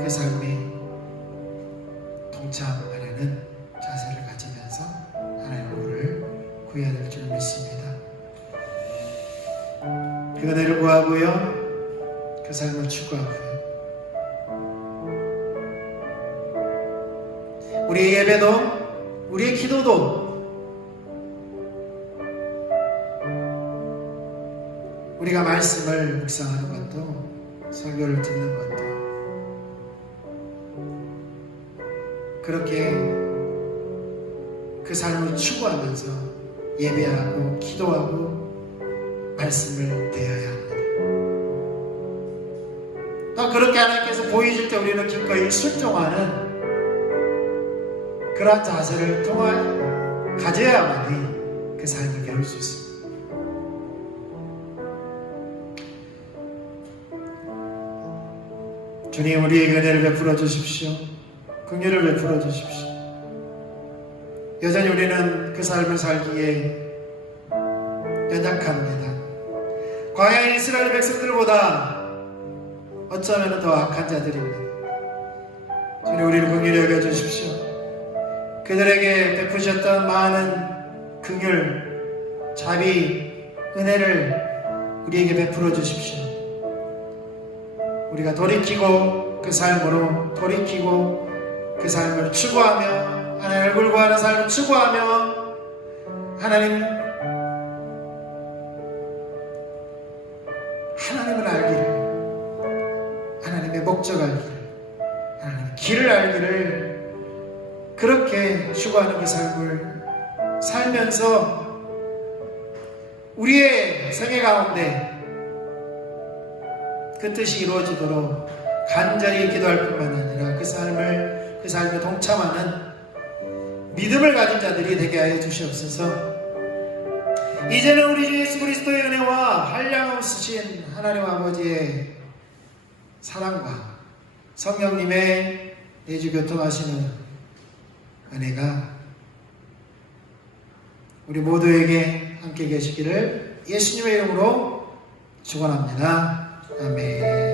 그 삶에 동참하려는 자세를 가지면서 하나님의 얼굴을 구해야 될 줄 믿습니다. 그 은혜를 구하고요. 그 삶을 추구하고요. 우리의 예배도 우리의 기도도 우리가 말씀을 묵상하는 것도 설교를 듣는 것도 그렇게 그 삶을 추구하면서 예배하고 기도하고 말씀을 대해야 합니다. 또 그렇게 하나님께서 보이실 때 우리는 기꺼이 순종하는 그러한 자세를 통하여 가져야만이 그 삶을 배울 수 있습니다. 주님 우리에게 은혜를 베풀어 주십시오. 긍휼을 베풀어 주십시오. 여전히 우리는 그 삶을 살기에 연약합니다. 광야의 이스라엘 백성들보다 어쩌면 더 악한 자들입니다. 주님 우리를 긍휼히 여겨 주십시오. 그들에게 베푸셨던 많은 긍휼, 자비, 은혜를 우리에게 베풀어 주십시오. 우리가 돌이키고 그 삶으로 돌이키고 그 삶을 추구하며 하나님 얼굴 구하는 삶을 추구하며 하나님을 알기를 하나님의 목적 알기를 하나님의 길을 알기를 그렇게 추구하는 그 삶을 살면서 우리의 생애 가운데 그 뜻이 이루어지도록 간절히 기도할 뿐만 아니라 그 삶에 동참하는 믿음을 가진 자들이 되게 하여 주시옵소서. 이제는 우리 주 예수 그리스도의 은혜와 한량없으신 하나님 아버지의 사랑과 성령님의 내주 교통하시는 은혜가 우리 모두에게 함께 계시기를 예수님의 이름으로 축원합니다. 아멘.